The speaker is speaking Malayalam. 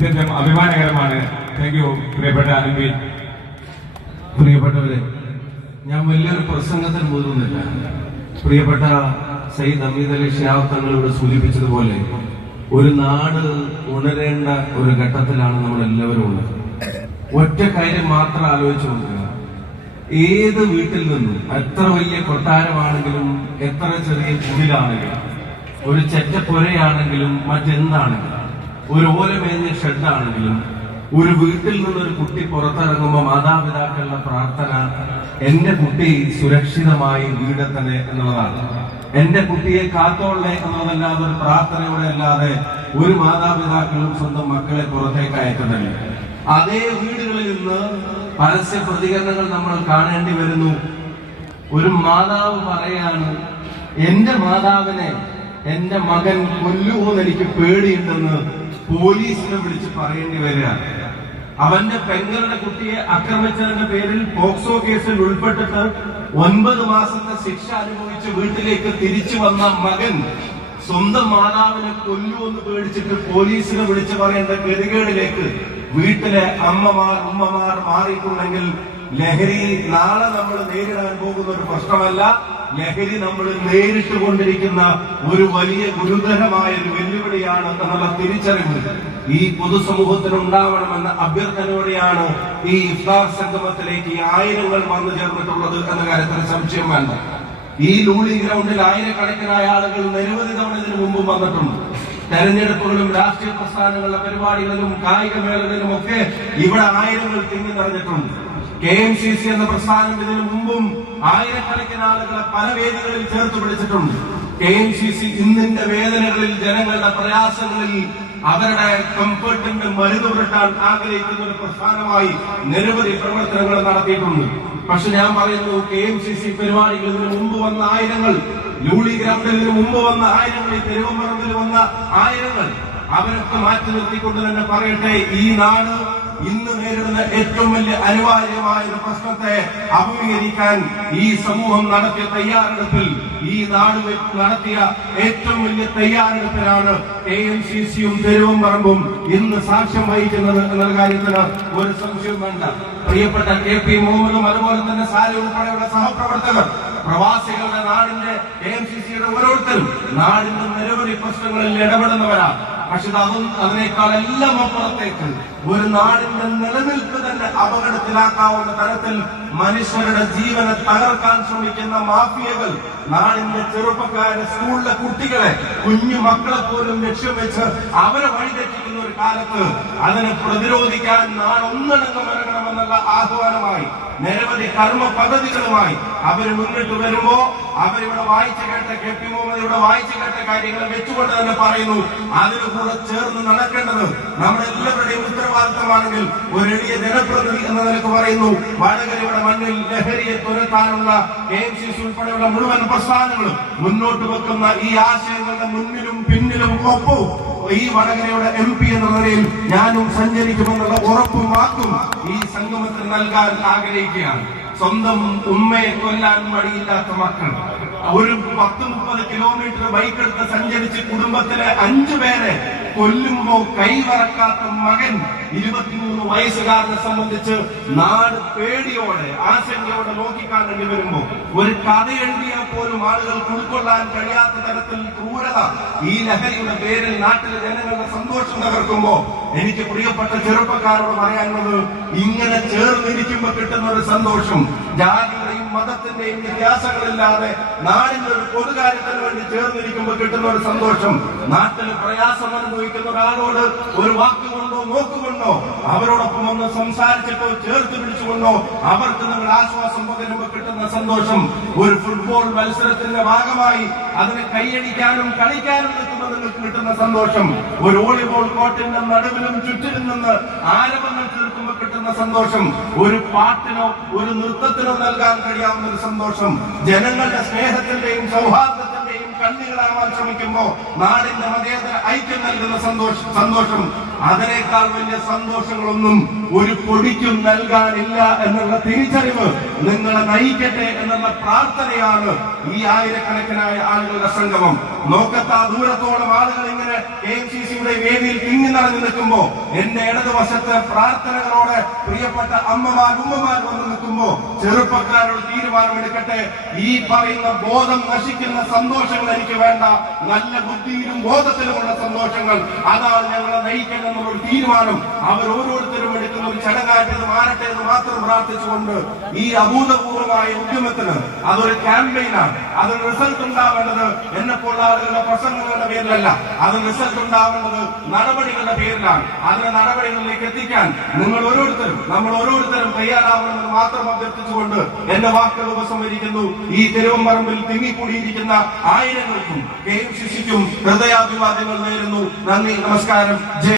അത്യന്തം അഭിമാനകരമാണ് താങ്ക് യു പ്രിയപ്പെട്ട അൻവീൻ പ്രിയപ്പെട്ടവരെ ഞാൻ വലിയൊരു പ്രസംഗത്തിന് മുതിർന്നില്ല പ്രിയപ്പെട്ട സയ്യിദ് അമീദ് അലി ഷിയാബ് തങ്ങളിവിടെ സൂചിപ്പിച്ചതുപോലെ ഒരു നാട് ഉണരേണ്ട ഒരു ഘട്ടത്തിലാണ് നമ്മൾ എല്ലാവരും ഉള്ളത് ഒറ്റ കാര്യം മാത്രം ആലോചിച്ചു കൊടുക്കുക ഏത് വീട്ടിൽ നിന്നും എത്ര വലിയ കൊട്ടാരമാണെങ്കിലും എത്ര ചെറിയ കുടിലാണെങ്കിലും ഒരു പുരയാണെങ്കിലും മറ്റെന്താണെങ്കിലും ഒരു ഓലമേഞ്ഞ ഷെഡാണെങ്കിലും ഒരു വീട്ടിൽ നിന്നൊരു കുട്ടി പുറത്തിറങ്ങുമ്പോൾ മാതാപിതാക്കളുടെ പ്രാർത്ഥന എന്റെ കുട്ടി സുരക്ഷിതമായി വീടെത്തണേ എന്നുള്ളതാണ് എന്റെ കുട്ടിയെ കാത്തോളെ എന്നതല്ലാതെ ഒരു പ്രാർത്ഥനയോടെ അല്ലാതെ ഒരു മാതാപിതാക്കളും സ്വന്തം മക്കളെ പുറത്തേക്ക് അയക്കുന്നില്ല അതേ വീടുകളിൽ നിന്ന് പരസ്യ പ്രതികരണങ്ങൾ നമ്മൾ കാണേണ്ടി വരുന്നു ഒരു മാതാവ് പറയാണ് എന്റെ മാതാവിനെ എന്റെ മകൻ കൊല്ലുമോ എനിക്ക് പേടിയുണ്ടെന്ന് പോലീസിനെ വിളിച്ച് പറയേണ്ടി വരികയാണ് അവന്റെ പെങ്ങളുടെ കുട്ടിയെ ആക്രമിച്ചതിന്റെ പേരിൽ പോക്സോ കേസിൽ ഉൾപ്പെട്ടിട്ട് ഒൻപത് മാസത്തെ ശിക്ഷ അനുഭവിച്ച് വീട്ടിലേക്ക് തിരിച്ചു വന്ന മകൻ സ്വന്തം മാതാവിനെ കൊല്ലുമെന്ന് പേടിച്ചിട്ട് പോലീസിനെ വിളിച്ച് പറയേണ്ട ഗതികേടിലേക്ക് വീട്ടിലെ അമ്മമാർ ഉമ്മമാർ മാറിയിട്ടുണ്ടെങ്കിൽ ലഹരി നാളെ നമ്മൾ നേരിടാൻ പോകുന്ന ഒരു പ്രശ്നമല്ല ലഹരി നമ്മൾ നേരിട്ട് കൊണ്ടിരിക്കുന്ന ഒരു വലിയ ഗുരുതരമായ ഒരു വെല്ലുവിളിയാണ് എന്നുള്ള തിരിച്ചറിവ് ഈ പൊതുസമൂഹത്തിന് ഉണ്ടാവണമെന്ന അഭ്യർത്ഥനയോടെയാണ് ഈ ഇഫ്താർ സംഗമത്തിലേക്ക് ആയിരങ്ങൾ വന്നു ചേർന്നിട്ടുള്ളത് എന്ന കാര്യത്തിൽ സംശയം വേണ്ട ഈ ലൂളി ഗ്രൗണ്ടിൽ ആയിരക്കണക്കിനായ ആളുകൾ നിരവധി തവണ ഇതിനു മുമ്പ് വന്നിട്ടുണ്ട് തെരഞ്ഞെടുപ്പുകളും രാഷ്ട്രീയ പ്രസ്ഥാനങ്ങളുടെ പരിപാടികളിലും കായിക മേളകളിലും ഒക്കെ ഇവിടെ ആയിരങ്ങൾ തിങ്ങി നിറഞ്ഞിട്ടുണ്ട് കെ എം സി സി എന്ന പ്രസ്ഥാനം ഇതിനു മുമ്പും ആയിരക്കണക്കിന് ആളുകളെ പല വേദികളിൽ ചേർത്ത് പിടിച്ചിട്ടുണ്ട് കെ എം സി സി ഇന്നിന്റെ വേദനകളിൽ ജനങ്ങളുടെ പ്രയാസങ്ങളിൽ അവരുടെ കംഫർട്ടിന്റെ മരുന്ന് പുരട്ടാൻ ആഗ്രഹിക്കുന്ന ഒരു പ്രസ്ഥാനമായി നിരവധി പ്രവർത്തനങ്ങൾ നടത്തിയിട്ടുണ്ട് പക്ഷെ ഞാൻ പറയുന്നു കെ എം സി സി പരിപാടികൾ ഇതിനു മുമ്പ് വന്ന ആയിരങ്ങൾ ലൂളി ഗ്രാഫിൽ ഇതിനു മുമ്പ് വന്ന ആയിരങ്ങൾ ഈ തെരുവമ്പറമ്പിൽ വന്ന ആയിരങ്ങൾ അവരൊക്കെ മാറ്റി നിർത്തിക്കൊണ്ട് തന്നെ പറയട്ടെ ഈ നാട് ഇന്ന് നേരിടുന്ന ഏറ്റവും വലിയ അനിവാര്യമായ ഒരു പ്രശ്നത്തെ അഭിമുഖീകരിക്കാൻ ഈ സമൂഹം നടത്തിയ തയ്യാറെടുപ്പിൽ ഈ നാട് നടത്തിയ ഏറ്റവും വലിയ തയ്യാറെടുപ്പിലാണ് കെ എം സി സിയും തെരുവും പറമ്പും ഇന്ന് സാക്ഷ്യം വഹിക്കുന്നത് എന്നൊരു കാര്യത്തിന് ഒരു സംശയം വേണ്ട പ്രിയപ്പെട്ട കെ പി മുഹമ്മദും അതുപോലെ തന്നെ സാരി ഉൾപ്പെടെയുള്ള സഹപ്രവർത്തകർ പ്രവാസികളുടെ നാടിന്റെ എ എം സി സിയുടെ ഓരോരുത്തരും നാടിന്റെ നിരവധി പ്രശ്നങ്ങളിൽ ഇടപെടുന്നവരാണ് പക്ഷെ അതും അതിനേക്കാൾ എല്ലാം അപ്പുറത്തേക്ക് ഒരു നാടിന്റെ നിലനിൽപ്പ് തന്നെ അപകടത്തിലാക്കാവുന്ന തരത്തിൽ മനുഷ്യരുടെ ജീവനെ തകർക്കാൻ ശ്രമിക്കുന്ന മാഫിയകൾ നാടിന്റെ ചെറുപ്പക്കാരെ സ്കൂളിലെ കുട്ടികളെ കുഞ്ഞു മക്കളെ പോലും ലക്ഷ്യം വെച്ച് അവരെ വഴിതെറ്റിക്കുന്ന ഒരു കാലത്ത് അതിനെ പ്രതിരോധിക്കാൻ നാളൊന്നടങ്കം തരത്തിലുള്ള ആഹ്വാനമായി നിരവധി കർമ്മ പദ്ധതികളുമായി അവർ മുന്നിട്ട് വരുമ്പോ അവരിവിടെ വായിച്ചു കേട്ട കെ പി ഇവിടെ വായിച്ചു കേട്ട കാര്യങ്ങൾ വെച്ചുകൊണ്ട് തന്നെ പറയുന്നു അതിന് കൂടെ ചേർന്ന് നടക്കേണ്ടത് നമ്മുടെ ഉത്തരവാദിത്തമാണെങ്കിൽ ഒരു എളിയ ജനപ്രതിനിധി എന്ന നിലക്ക് പറയുന്നു വടകരയുടെ മണ്ണിൽ ലഹരിയെ തുരത്താനുള്ള കെ എം സി സി ഉൾപ്പെടെയുള്ള മുഴുവൻ പ്രസ്ഥാനങ്ങളും മുന്നോട്ട് വെക്കുന്ന ഈ ആശയങ്ങളുടെ മുന്നിലും പിന്നിലും ഒപ്പവും ഈ വടകരയുടെ എം പി എന്ന നിലയിൽ ഞാനും സഞ്ചരിക്കുമെന്നുള്ള ഉറപ്പും വാക്കും ഈ സംഗമത്തിൽ നൽകാൻ ആഗ്രഹിക്കുകയാണ് സ്വന്തം ഉമ്മയെ കൊല്ലാൻ വഴിയില്ലാത്ത മക്കൾ ഒരു പത്ത് മുപ്പത് കിലോമീറ്റർ എടുത്ത് സഞ്ചരിച്ച് കുടുംബത്തിലെ അഞ്ചു പേരെ കൊല്ലുമ്പോ കൈവറക്കാത്ത മകൻ ഇരുപത്തിമൂന്ന് വയസ്സുകാരനെ സംബന്ധിച്ച് നാട് പേടിയോടെ ആശങ്കയോടെ നോക്കിക്കാണേണ്ടി വരുമ്പോ ഒരു കഥ എഴുതിയാൽ പോലും ആളുകൾ ഉൾക്കൊള്ളാൻ കഴിയാത്ത തരത്തിൽ ക്രൂരത ഈ ലഹരിയുടെ പേരിൽ നാട്ടിലെ ജനങ്ങളുടെ സന്തോഷം തകർക്കുമ്പോ എനിക്ക് പ്രിയപ്പെട്ട ചെറുപ്പക്കാരോട് പറയാനുള്ളത് ഇങ്ങനെ ചേർന്നിരിക്കുമ്പോ കിട്ടുന്ന ഒരു സന്തോഷം ജാതി മതത്തിന്റെയും വ്യത്യാസങ്ങളില്ലാതെ നാടിന്റെ ഒരു പൊതുകാര്യത്തിന് വേണ്ടി ചേർന്നിരിക്കുമ്പോൾ കിട്ടുന്ന ഒരു സന്തോഷം നാട്ടിൽ പ്രയാസം അനുഭവിക്കുന്ന ഒരാളോട് ഒരു വാക്കുകൊണ്ടോ നോക്കുകൊണ്ടോ അവരോടൊപ്പം ഒന്ന് സംസാരിച്ചിട്ടോ ചേർത്ത് പിടിച്ചുകൊണ്ടോ അവർക്ക് നമ്മൾ ആശ്വാസം പകരുമ്പോൾ കിട്ടുന്ന സന്തോഷം ഒരു ഫുട്ബോൾ മത്സരത്തിന്റെ ഭാഗമായി അതിനെ കൈയടിക്കാനും കളിക്കാനും നിൽക്കുമ്പോൾ നിങ്ങൾക്ക് കിട്ടുന്ന സന്തോഷം ഒരു വോളിബോൾ കോർട്ടിന്റെ നടുവിലും ചുറ്റിലും നിന്ന് ആരവങ്ങൾ തീർക്കുമ്പോൾ സന്തോഷം ഒരു പാട്ടിനോ ഒരു നൃത്തത്തിനോ നൽകാൻ കഴിയാവുന്ന ഒരു സന്തോഷം ജനങ്ങളുടെ സ്നേഹത്തിന്റെയും സൗഹാർദ്ദത്തിന്റെയും കണ്ണികളാവാൻ ശ്രമിക്കുമ്പോൾ നാടിന്റെ മതേ ഐക്യം നൽകുന്ന സന്തോഷം അതിനേക്കാൾ വലിയ സന്തോഷങ്ങളൊന്നും ഒരു പൊടിക്കും നൽകാനില്ല എന്നുള്ള തിരിച്ചറിവ് നിങ്ങളെ നയിക്കട്ടെ എന്നുള്ള പ്രാർത്ഥനയാണ് ഈ ആയിരക്കണക്കിനായ ആളുകളുടെ സംഗമം നോക്കത്താ ദൂരത്തോളം ആളുകൾ ഇങ്ങനെ കെ എം സി സിയുടെ വേദിയിൽ തിങ്ങി നിറഞ്ഞു നിൽക്കുമ്പോ എന്റെ ഇടതുവശത്ത് പ്രാർത്ഥനകളോടെ പ്രിയപ്പെട്ട അമ്മമാർ ഉമ്മമാർ വന്ന് നിൽക്കുമ്പോ ചെറുപ്പക്കാരോട് തീരുമാനമെടുക്കട്ടെ ഈ പറയുന്ന ബോധം നശിക്കുന്ന സന്തോഷങ്ങൾ എനിക്ക് വേണ്ട നല്ല ബുദ്ധിയിലും ബോധത്തിലുമുള്ള സന്തോഷങ്ങൾ അതാണ് ഞങ്ങളെ നയിക്കേണ്ടെന്നുള്ള ഒരു തീരുമാനം അവർ ഓരോരുത്തരും എടുക്കുന്ന ഒരു ചടങ്ങായിട്ട് ഇത് മാറട്ടെ എന്ന് മാത്രം പ്രാർത്ഥിച്ചുകൊണ്ട് ഈ അഭൂതപൂർവമായ ഉദ്യമത്തിന് അതൊരു ക്യാമ്പയിനാണ് അതിന് റിസൾട്ട് ഉണ്ടാവേണ്ടത് പോലുള്ള ആളുകളുടെ പ്രസംഗങ്ങളുടെ പേരിലല്ല അതിന് റിസൾട്ട് ഉണ്ടാവേണ്ടത് നടപടികളുടെ പേരിലാണ് അതിന് നടപടികളിലേക്ക് എത്തിക്കാൻ നിങ്ങൾ ഓരോരുത്തരും നമ്മൾ ഓരോരുത്തരും തയ്യാറാവണമെന്ന് മാത്രം അഭ്യർത്ഥിച്ചുകൊണ്ട് എന്റെ വാക്കുകൾ ഉപസംഹരിക്കുന്നു ഈ തെരുവമ്പറമ്പിൽ തിങ്ങിക്കൂടിയിരിക്കുന്ന ആയിരങ്ങൾക്കും കെ ഹൃദയാഭിവാദ്യങ്ങൾ നേരുന്നു നന്ദി നമസ്കാരം